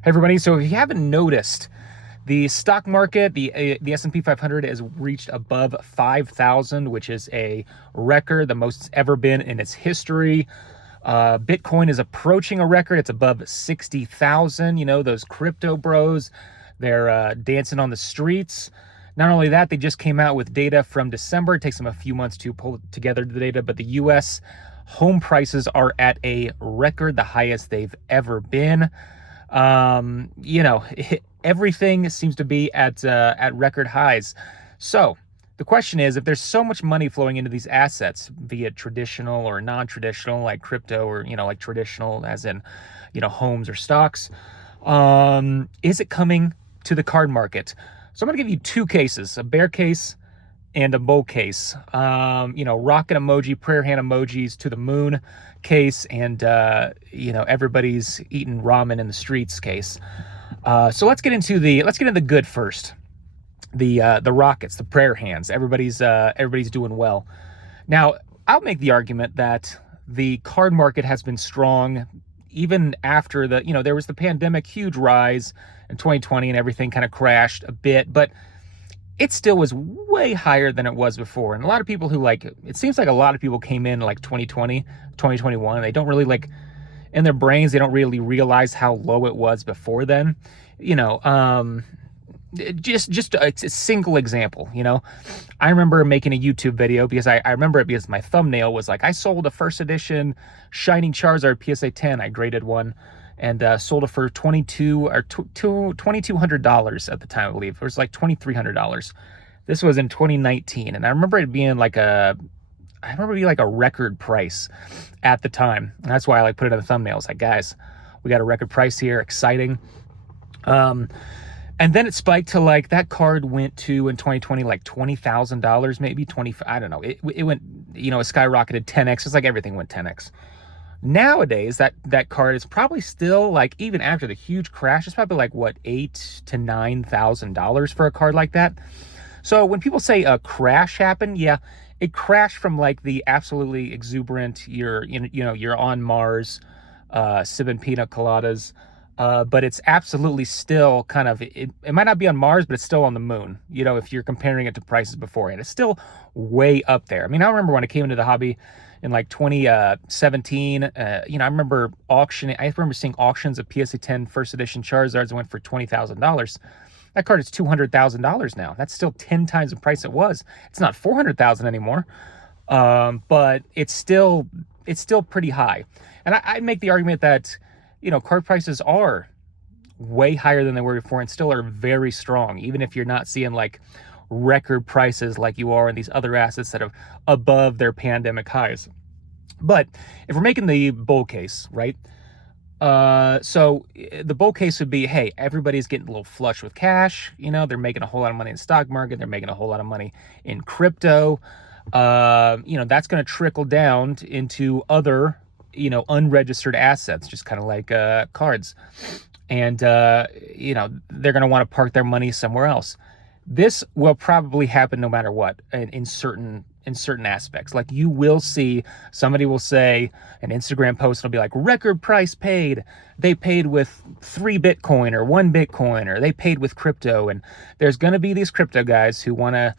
Hey everybody, so if you haven't noticed, the stock market, the S&P 500 has reached above 5,000, which is a record, the most it's ever been in its history. Bitcoin is approaching a record. It's above 60,000. You know, those crypto bros, they're dancing on the streets. Not only that, they just came out with data from December. It takes them a few months to pull together the data, but the U.S. home prices are at a record, the highest they've ever been. You know, everything seems to be at record highs. So the question is, if there's so much money flowing into these assets, be it traditional or non-traditional, like crypto, or, you know, like traditional as in, you know, homes or stocks, is it coming to the card market? So I'm going to give you two cases, a bear case and a bull case. You know, rocket emoji, prayer hand emojis to the moon case, and you know, everybody's eating ramen in the streets case. So let's get into the good first. The rockets, the prayer hands. Everybody's doing well. Now, I'll make the argument that the card market has been strong even after there was the pandemic, huge rise in 2020, and everything kind of crashed a bit, but it still was way higher than it was before. And a lot of people who it seems like a lot of people came in like 2020, 2021, and they don't really in their brains, they don't really realize how low it was before then. You know, just a single example, you know, I remember making a YouTube video because I remember it because my thumbnail was like, I sold a first edition Shining Charizard PSA 10. I graded one and sold it for $2,200 at the time, I believe. It was like $2,300. This was in 2019, and I remember it being like a record price at the time. And that's why I put it in the thumbnail. It's like, guys, we got a record price here, exciting. And then it spiked to that card went to in 2020 like $20,000, maybe 20. I don't know. It went, you know, it skyrocketed 10x. It's like everything went 10x. Nowadays, that card is probably still even after the huge crash, it's probably $8,000 to $9,000 for a card like that. So when people say a crash happened, yeah, it crashed from the absolutely exuberant, you're on Mars, sipping pina coladas, but it's absolutely still kind of, it might not be on Mars, but it's still on the moon. You know, if you're comparing it to prices beforehand, it's still way up there. I mean, I remember when I came into the hobby in 2017, you know, I remember seeing auctions of PSA 10 first edition Charizards that went for $20,000. That card is $200,000 now. That's still 10 times the price it was. It's not $400,000 anymore, but it's still pretty high. And I make the argument that, you know, card prices are way higher than they were before and still are very strong, even if you're not seeing record prices like you are in these other assets that are above their pandemic highs. But if we're making the bull case, right? So the bull case would be, hey, everybody's getting a little flush with cash. You know, they're making a whole lot of money in the stock market. They're making a whole lot of money in crypto. You know, that's going to trickle down into other, you know, unregistered assets, just kind of like cards. And, you know, they're going to want to park their money somewhere else. This will probably happen no matter what in certain aspects. You will see, somebody will say, an Instagram post will be like, record price paid. They paid with 3 Bitcoin or 1 Bitcoin, or they paid with crypto. And there's going to be these crypto guys who want to,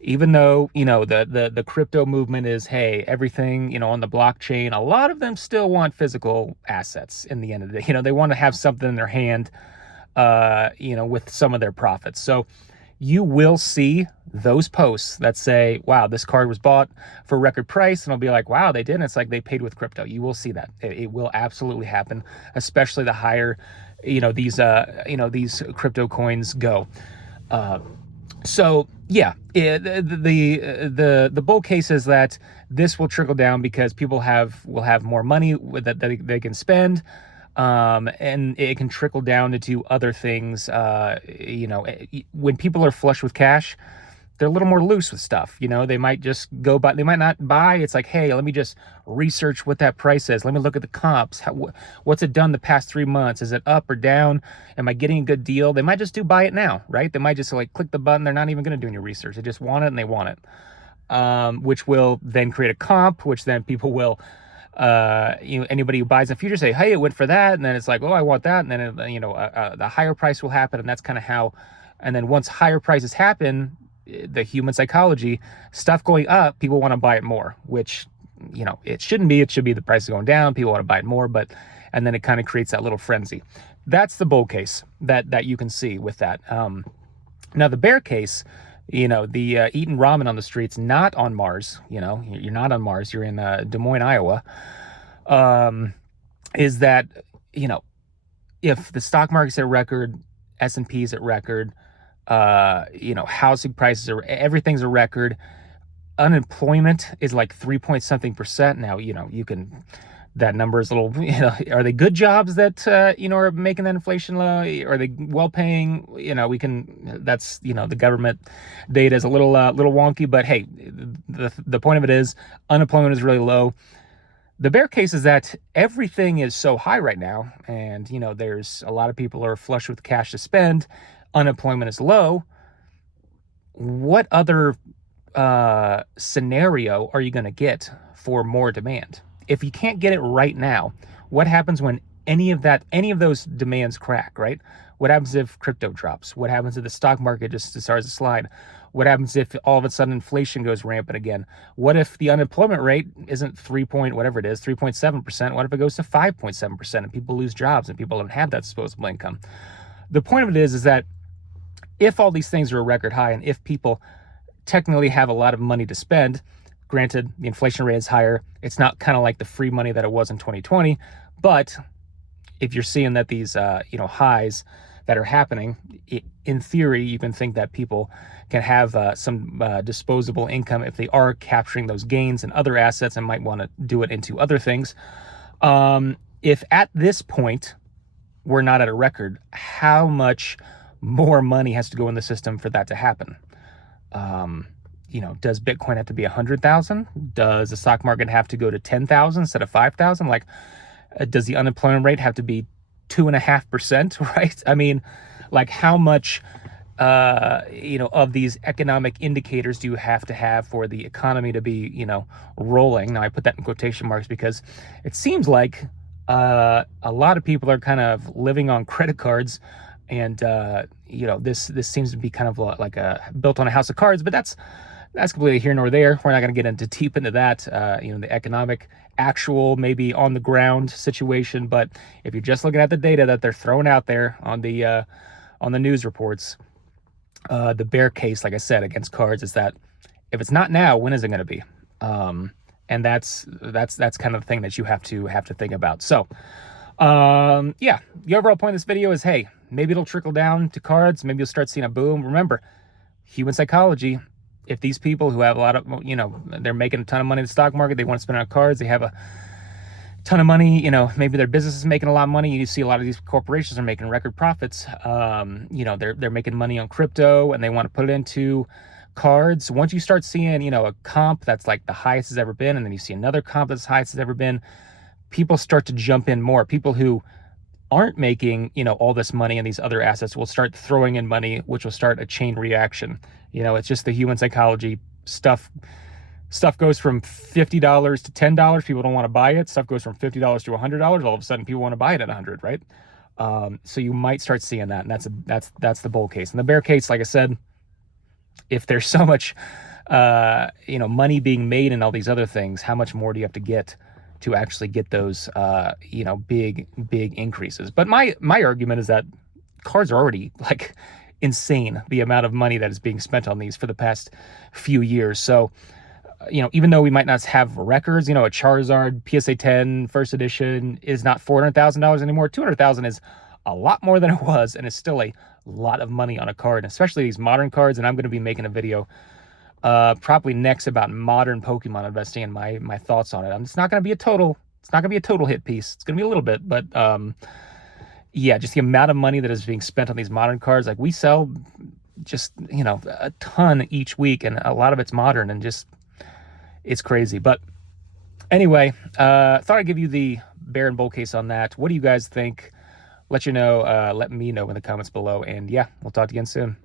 even though, you know, the crypto movement is, hey, everything, you know, on the blockchain, a lot of them still want physical assets in the end of the day. You know, they want to have something in their hand, you know, with some of their profits. So you will see those posts that say, wow, this card was bought for record price. And it'll be like, wow, they did. And it's like they paid with crypto. You will see that. It will absolutely happen, especially the higher, you know, these crypto coins go. So yeah, the bull case is that this will trickle down because people will have more money that they can spend. And it can trickle down into other things. You know, when people are flush with cash, they're a little more loose with stuff. You know, they might just go buy, they might not buy. It's like, hey, let me just research what that price is. Let me look at the comps. What's it done the past 3 months? Is it up or down? Am I getting a good deal? They might just buy it now, right? They might just click the button. They're not even going to do any research. They just want it and they want it. Which will then create a comp, which then people will Anybody who buys in the future say, hey, it went for that, and then it's like, oh, I want that, and then the higher price will happen, and that's kind of how. And then once higher prices happen, the human psychology, stuff going up, people want to buy it more, which it shouldn't be. It should be the price is going down, people want to buy it more, and then it kind of creates that little frenzy. That's the bull case that you can see with that. Now the bear case, the eating ramen on the streets, not on Mars, you're not on Mars, you're in Des Moines, Iowa, is that, if the stock market's at record, S&P's at record, housing prices everything's a record, unemployment is like 3 point something percent. Now, that number is a little, are they good jobs that, are making that inflation low? Are they well paying? That's, the government data is a little wonky, but hey, the point of it is unemployment is really low. The bear case is that everything is so high right now, and, there's a lot of people are flush with cash to spend. Unemployment is low. What other scenario are you going to get for more demand? If you can't get it right now, what happens when any of those demands crack, right? What happens if crypto drops? What happens if the stock market just starts to slide? What happens if all of a sudden inflation goes rampant again? What if the unemployment rate isn't 3.7%? What if it goes to 5.7% and people lose jobs and people don't have that disposable income? The point of it is that if all these things are a record high, and if people technically have a lot of money to spend, granted, the inflation rate is higher. It's not kind of like the free money that it was in 2020. But if you're seeing that these, highs that are happening, in theory, you can think that people can have some disposable income if they are capturing those gains in other assets and might want to do it into other things. If at this point we're not at a record, how much more money has to go in the system for that to happen? Does Bitcoin have to be 100,000? Does the stock market have to go to 10,000 instead of 5,000? Like, does the unemployment rate have to be 2.5%? Right? I mean, like, how much, of these economic indicators do you have to have for the economy to be, rolling? Now, I put that in quotation marks because it seems like a lot of people are kind of living on credit cards, and this seems to be kind of like built on a house of cards. But that's completely here nor there. We're not going to get deep into that, the economic, actual, maybe on the ground situation. But if you're just looking at the data that they're throwing out there on the news reports, the bear case, like I said, against cards is that if it's not now, when is it going to be? And that's kind of the thing that you have to think about. So, the overall point of this video is, hey, maybe it'll trickle down to cards. Maybe you'll start seeing a boom. Remember, human psychology. If these people who have a lot of, they're making a ton of money in the stock market, they want to spend it on cards, they have a ton of money, maybe their business is making a lot of money. You see a lot of these corporations are making record profits. They're making money on crypto and they want to put it into cards. Once you start seeing, a comp that's like the highest it's ever been, and then you see another comp that's the highest it's ever been, people start to jump in more. People who aren't making, all this money in these other assets will start throwing in money, which will start a chain reaction. It's just the human psychology. Stuff goes from $50 to $10. People don't want to buy it. Stuff goes from $50 to $100. All of a sudden, people want to buy it at $100, right? So you might start seeing that, and that's the bull case. And the bear case, like I said, if there's so much, money being made in all these other things, how much more do you have to get to actually get those, big increases? But my argument is that cards are already like insane, the amount of money that is being spent on these for the past few years. So, even though we might not have records, a Charizard PSA 10 first edition is not $400,000 anymore. $200,000 is a lot more than it was, and it's still a lot of money on a card, especially these modern cards. And I'm going to be making a video probably next about modern Pokemon investing and my thoughts on it. It's not going to be a total hit piece. It's going to be a little bit, but just the amount of money that is being spent on these modern cards. Like, we sell just, a ton each week, and a lot of it's modern, and just, it's crazy. But anyway, thought I'd give you the bear and bull case on that. What do you guys think? Let me know in the comments below, and we'll talk to you again soon.